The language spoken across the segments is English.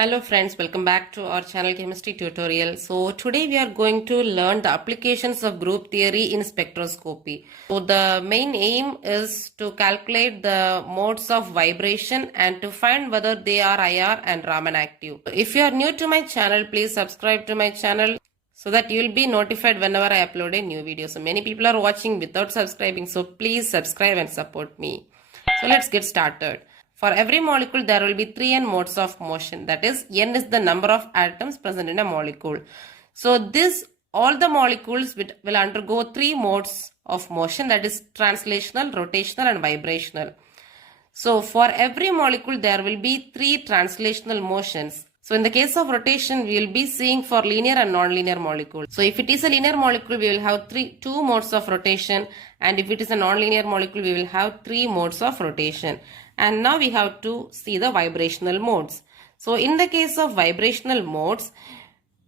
Hello friends, welcome back to our channel chemistry tutorial. So today we are going to learn the applications of group theory in spectroscopy. So the main aim is to calculate the modes of vibration and to find whether they are IR and Raman active. If you are new to my channel, please subscribe to my channel so that you will be notified whenever I upload a new video. So many people are watching without subscribing, so please subscribe and support me. So let's get started. For every molecule, there will be 3n modes of motion. That is, n is the number of atoms present in a molecule. So all the molecules will undergo 3 modes of motion, that is translational, rotational and vibrational. So for every molecule, there will be 3 translational motions. So in the case of rotation, we will be seeing for linear and non-linear molecule. So if it is a linear molecule, we will have 2 modes of rotation, and if it is a non-linear molecule, we will have 3 modes of rotation. And now we have to see the vibrational modes. So in the case of vibrational modes,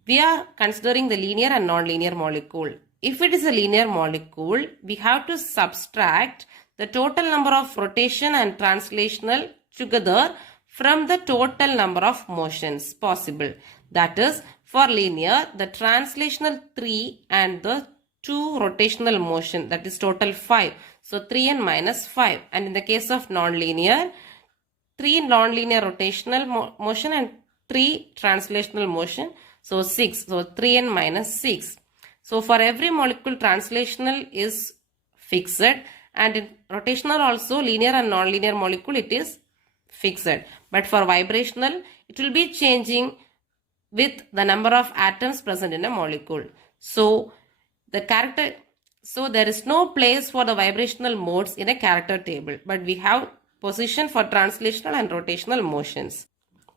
we are considering the linear and non-linear molecule. If it is a linear molecule, we have to subtract the total number of rotation and translational together from the total number of motions possible. That is, for linear, the translational 3 and the 2 rotational motion, that is total 5. So 3n minus 5. And in the case of non-linear, 3 non-linear rotational motion and 3 translational motion. So 6. So 3n minus 6. So for every molecule, translational is fixed, and in rotational also, linear and non-linear molecule, it is fixed. But for vibrational, it will be changing with the number of atoms present in a molecule. So there is no place for the vibrational modes in a character table, but we have position for translational and rotational motions.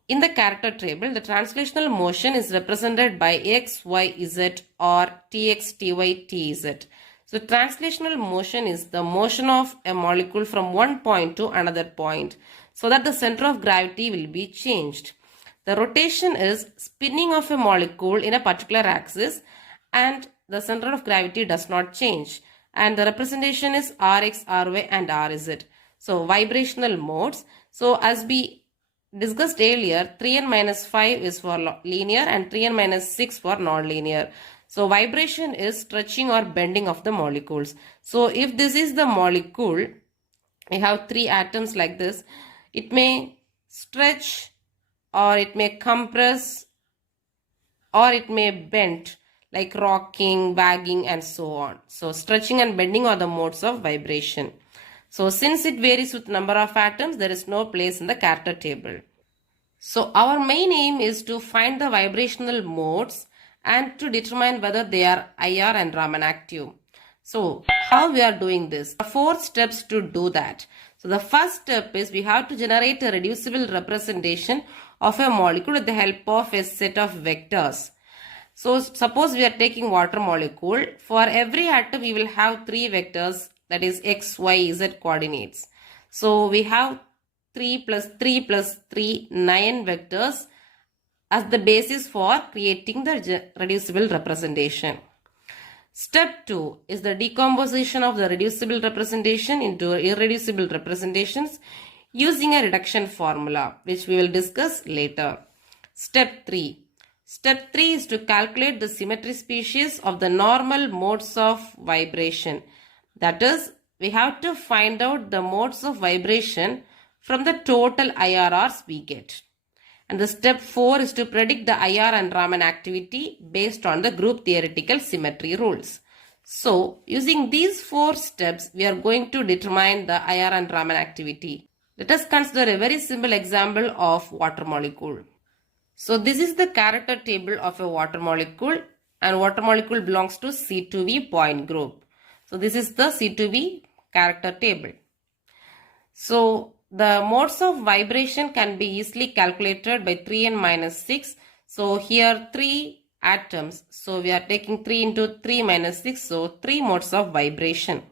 In the character table, the translational motion is represented by x, y, z or tx, ty, tz. So translational motion is the motion of a molecule from one point to another point, so that the center of gravity will be changed. The rotation is spinning of a molecule in a particular axis, and the center of gravity does not change. And the representation is Rx, Ry and Rz. So vibrational modes. So as we discussed earlier, 3n minus 5 is for linear and 3n minus 6 for non-linear. So vibration is stretching or bending of the molecules. So if this is the molecule, we have 3 atoms like this. It may stretch, or it may compress, or it may bend, like rocking, wagging and so on. So stretching and bending are the modes of vibration. So since it varies with number of atoms, there is no place in the character table. So our main aim is to find the vibrational modes and to determine whether they are IR and Raman active. So how we are doing this? There are 4 steps to do that. So the first step is we have to generate a reducible representation of a molecule with the help of a set of vectors. So suppose we are taking water molecule. For every atom we will have 3 vectors, that is x, y, z coordinates. So we have 3 plus 3 plus 3, 9 vectors as the basis for creating the reducible representation. Step 2 is the decomposition of the reducible representation into irreducible representations using a reduction formula, which we will discuss later. Step 3. Step 3 is to calculate the symmetry species of the normal modes of vibration. That is, we have to find out the modes of vibration from the total IRRs we get. And the step 4 is to predict the IR and Raman activity based on the group theoretical symmetry rules. So, using these 4 steps, we are going to determine the IR and Raman activity. Let us consider a very simple example of water molecule. So, this is the character table of a water molecule, and water molecule belongs to C2V point group. So, this is the C2V character table. So, the modes of vibration can be easily calculated by 3n minus 6. So here 3 atoms. So we are taking 3 into 3 minus 6. So 3 modes of vibration.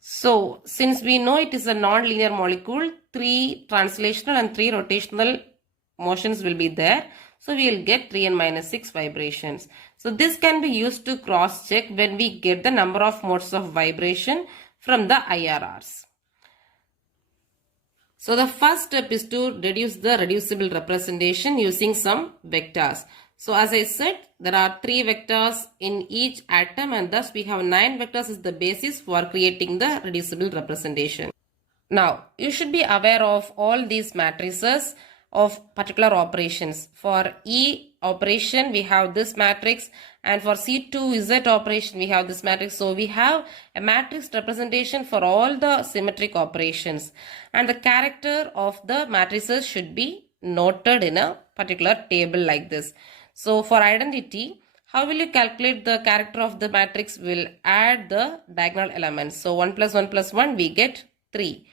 So since we know it is a non-linear molecule, 3 translational and 3 rotational motions will be there. So we will get 3n minus 6 vibrations. So this can be used to cross-check when we get the number of modes of vibration from the IRRs. So the first step is to reduce the reducible representation using some vectors. So as I said, there are 3 vectors in each atom, and thus we have 9 vectors is the basis for creating the reducible representation. Now, you should be aware of all these matrices of particular operations. For E operation, we have this matrix, and for C2Z operation, we have this matrix. So we have a matrix representation for all the symmetric operations, and the character of the matrices should be noted in a particular table like this. So for identity, how will you calculate the character of the matrix? We'll add the diagonal elements. So 1 plus 1 plus 1, we get 3.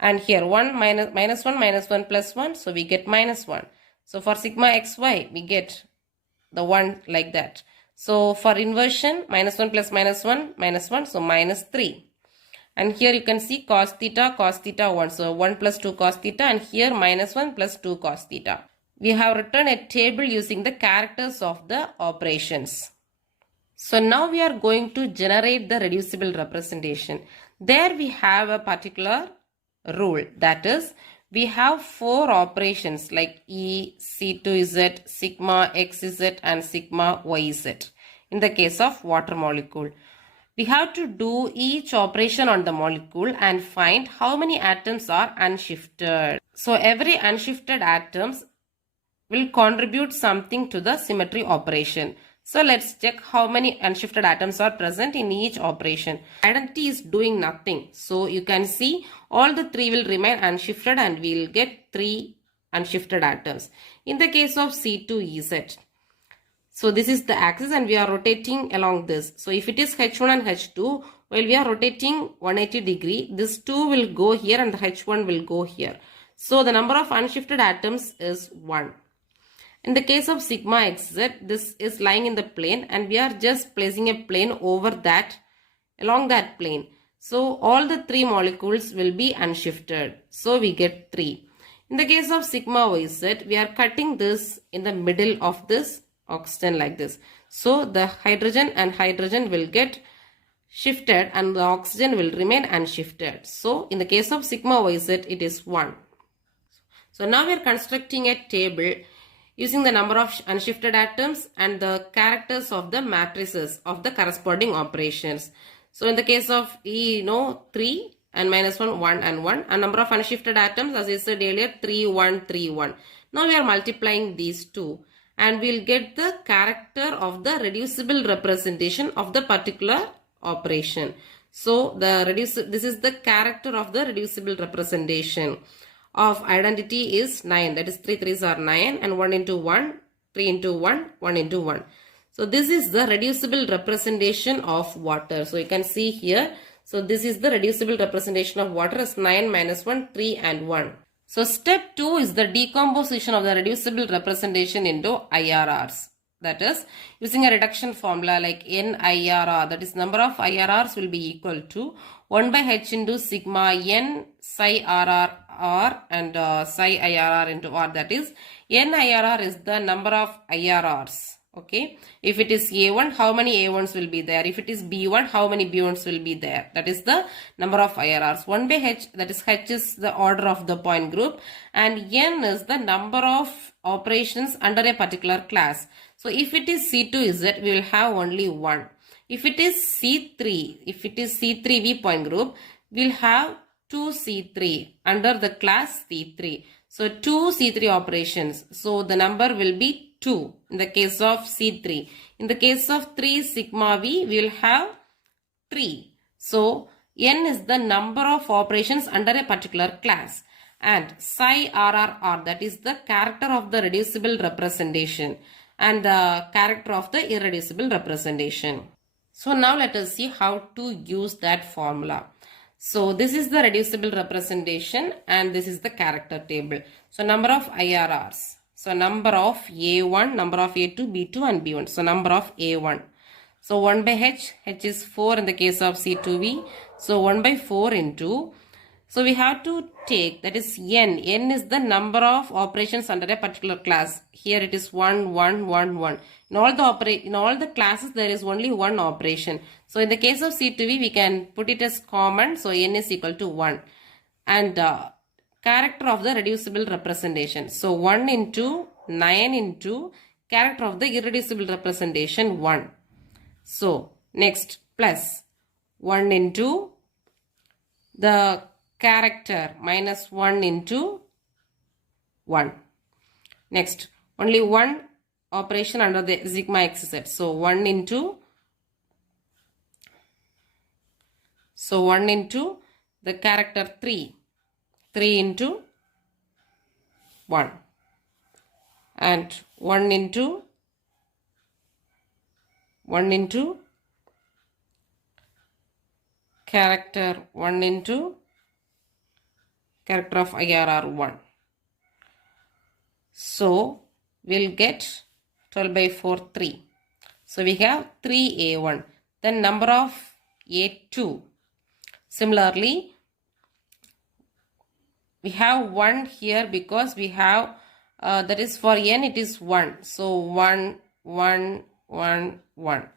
And here 1 minus 1 minus 1 plus 1, so we get minus 1. So for sigma xy, we get the 1 like that. So for inversion, minus 1 plus minus 1, minus 1, so minus 3. And here you can see cos theta 1. So 1 plus 2 cos theta, and here minus 1 plus 2 cos theta. We have written a table using the characters of the operations. So now we are going to generate the reducible representation. There we have a particular rule, that is, we have 4 operations like E, C2Z, sigma xz and sigma yz in the case of water molecule. We have to do each operation on the molecule and find how many atoms are unshifted. So every unshifted atoms will contribute something to the symmetry operation. So let's check how many unshifted atoms are present in each operation. Identity is doing nothing. So you can see all the 3 will remain unshifted, and we will get 3 unshifted atoms. In the case of C2Ez, so this is the axis and we are rotating along this. So if it is H1 and H2, while we are rotating 180 degree, this 2 will go here and the H1 will go here. So the number of unshifted atoms is 1. In the case of sigma xz, this is lying in the plane and we are just placing a plane over that, along that plane. So all the 3 molecules will be unshifted. So we get 3. In the case of sigma yz, we are cutting this in the middle of this oxygen like this. So the hydrogen and hydrogen will get shifted and the oxygen will remain unshifted. So in the case of sigma yz, it is 1. So now we are constructing a table using the number of unshifted atoms and the characters of the matrices of the corresponding operations. So in the case of E, 3 and minus 1, 1 and 1. And number of unshifted atoms, as I said earlier, 3, 1, 3, 1. Now we are multiplying these two and we will get the character of the reducible representation of the particular operation. So this is the character of the reducible representation of identity is 9. That is 3 3s are 9 and 1 into 1, 3 into 1, 1 into 1. So this is the reducible representation of water. So you can see here. So this is the reducible representation of water as 9 minus 1, 3 and 1. So step 2 is the decomposition of the reducible representation into IRRs. That is, using a reduction formula like NIRR, that is number of IRRs will be equal to 1 by H into sigma N psi RR R and psi IRR into R. That is, NIRR is the number of IRRs. Okay, if it is A1, how many A1s will be there? If it is B1, how many B1s will be there? That is the number of IRRs. 1 by H, that is H is the order of the point group and N is the number of operations under a particular class. So if it is C2Z, we will have only 1. If it is C3V point group, we will have 2C3 under the class C3. So 2 C3 operations. So the number will be 2 in the case of C3. In the case of 3 sigma V, we will have 3. So N is the number of operations under a particular class. And psi RRR, that is the character of the reducible representation and the character of the irreducible representation. So now let us see how to use that formula. So this is the reducible representation and this is the character table. So number of IRRs. So number of A1, number of A2, B2 and B1. So number of A1. So 1 by H, H is 4 in the case of C2V. So 1 by 4 into, so we have to take, that is N. N is the number of operations under a particular class. Here it is 1, 1, 1, 1. In all the classes there is only one operation. So in the case of C2V we can put it as common. So N is equal to 1. And character of the reducible representation. So 1 into 9 into character of the irreducible representation 1. So next plus 1 into the character minus 1 into 1. Next only one operation under the sigma xz. So 1 into the character 3 into 1 and 1 into character 1 into character of IRR 1. So we'll get 12 by 4 3. So we have 3A1. Then number of A2. Similarly, we have 1 here because we have that is for n it is 1. So 1, 1, 1, 1.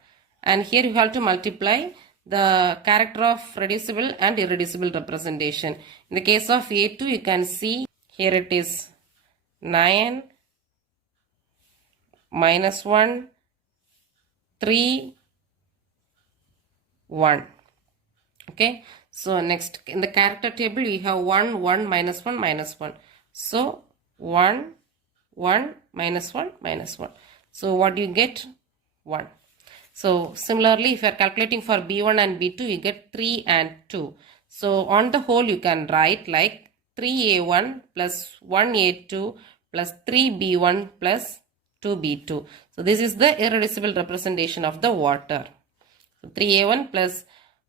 And here you have to multiply the character of reducible and irreducible representation. In the case of A2, you can see here it is 9 minus 1, 3, 1. Okay. So next in the character table we have 1, 1, minus 1, minus 1. So 1, 1, minus 1, minus 1. So what do you get? 1. So similarly if you are calculating for B1 and B2 you get 3 and 2. So on the whole you can write like 3A1 plus 1A2 plus 3B1 plus 2B2. So this is the irreducible representation of the water. So 3A1 plus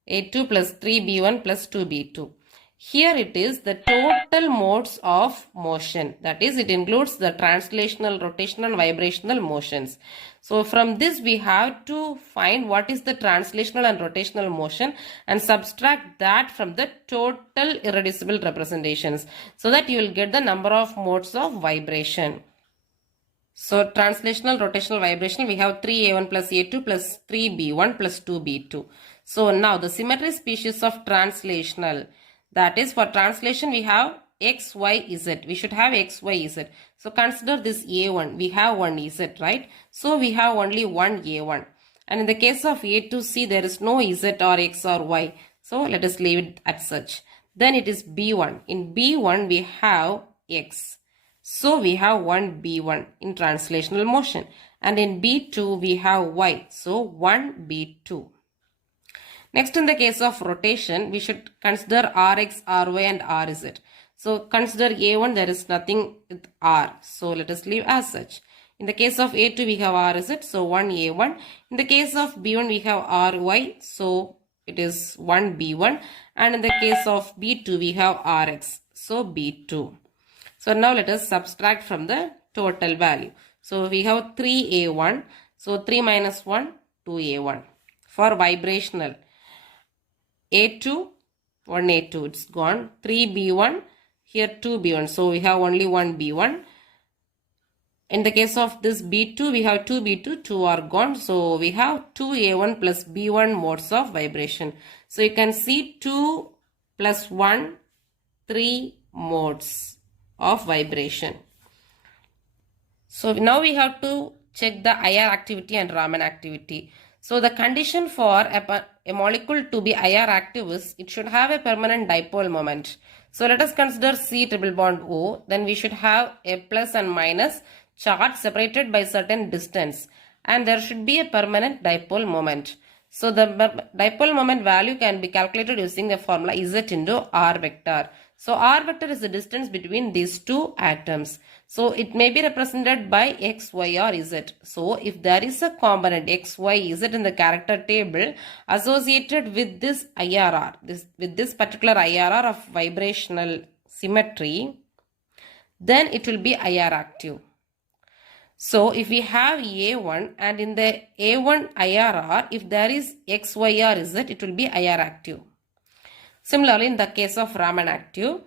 A2 plus 3B1 plus 2B2. Here it is the total modes of motion. That is, it includes the translational, rotational, and vibrational motions. So from this we have to find what is the translational and rotational motion and subtract that from the total irreducible representations so that you will get the number of modes of vibration. So translational, rotational, vibrational, we have 3A1 plus A2 plus 3B1 plus 2B2. So now the symmetry species of translational, that is for translation we have X, Y, Z. We should have X, Y, Z. So consider this A1. We have one Z, right? So we have only one A1. And in the case of A2C, there is no Z or X or Y. So let us leave it at such. Then it is B1. In B1 we have X. So we have one B1 in translational motion. And in B2 we have Y. So one B2. Next, in the case of rotation, we should consider Rx, Ry and Rz. So consider A1, there is nothing with R. So let us leave as such. In the case of A2, we have Rz. So 1 A1. In the case of B1, we have Ry. So it is 1 B1. And in the case of B2, we have Rx. So B2. So now let us subtract from the total value. So we have 3A1. So 3 minus 1, 2A1. For vibrational, A2, 1A2, it's gone. 3B1, here 2B1. So we have only 1B1. In the case of this B2, we have 2B2, 2 are gone. So we have 2A1 plus B1 modes of vibration. So you can see 2 plus 1, 3 modes of vibration. So now we have to check the IR activity and Raman activity. So the condition for a molecule to be IR active is it should have a permanent dipole moment. So let us consider C triple bond O. Then we should have a plus and minus charge separated by certain distance. And there should be a permanent dipole moment. So the dipole moment value can be calculated using the formula Z into R vector. So R vector is the distance between these two atoms. So it may be represented by X, Y or Z. So if there is a component X, Y, Z in the character table associated with this IRR, with this particular IRR of vibrational symmetry, then it will be IR active. So if we have A1 and in the A1 IRR, if there is X, Y or Z, it will be IR active. Similarly, in the case of Raman active,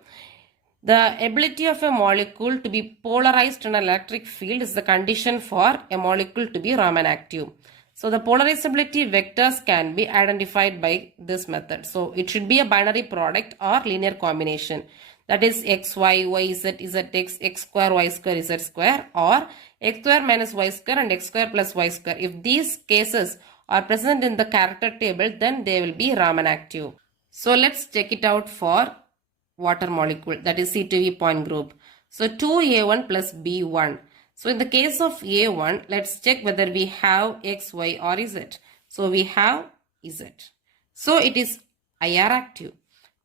the ability of a molecule to be polarized in an electric field is the condition for a molecule to be Raman active. So the polarizability vectors can be identified by this method. So it should be a binary product or linear combination. that is xy, yz, zx, x square, y square, z square, or x square minus y square and x square plus y square. If these cases are present in the character table, then they will be Raman active. So let's check it out for water molecule, that is C2V point group. So 2A1 plus B1. So in the case of A1, let's check whether we have X, Y or Z. So we have Z. So it is IR active.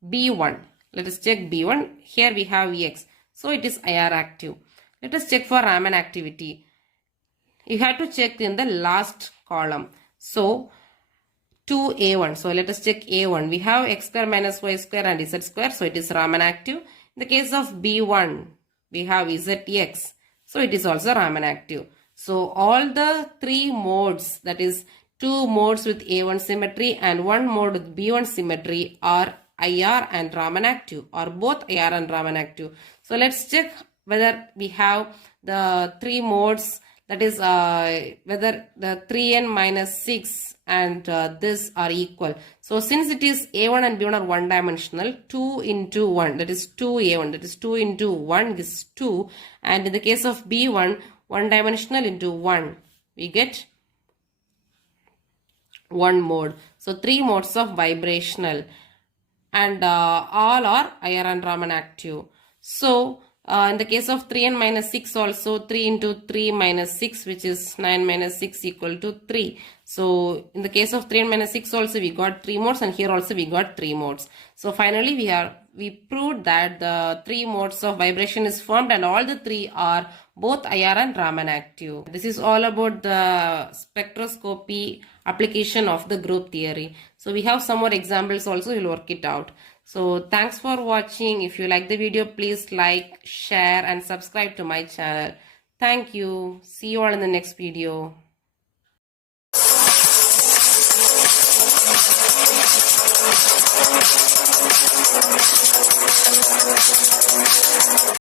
B1. Let us check B1. Here we have X. So it is IR active. Let us check for Raman activity. You have to check in the last column. So 2A1. So let us check A1. We have x square minus y square and z square. So it is Raman active. In the case of B1, we have zx. So it is also Raman active. So all the three modes, that is 2 modes with A1 symmetry and 1 mode with B1 symmetry, are IR and Raman active, or both IR and Raman active. So let's check whether we have the 3 modes, that is whether the 3n minus 6 and this are equal. So since it is A1 and B1 are one dimensional, 2 into 1, that is 2A1, that is 2 into 1 is 2, and in the case of B1, one dimensional into 1, we get 1 mode. So 3 modes of vibrational, and all are IR and Raman active. So in the case of 3n minus 6 also, 3 into 3 minus 6, which is 9 minus 6 equal to 3. So in the case of 3n minus 6 also we got 3 modes, and here also we got 3 modes. So finally we proved that the 3 modes of vibration is formed, and all the 3 are both IR and Raman active. This is all about the spectroscopy application of the group theory. So we have some more examples also, we'll work it out. So thanks for watching. If you like the video, please like, share and subscribe to my channel. Thank you. See you all in the next video.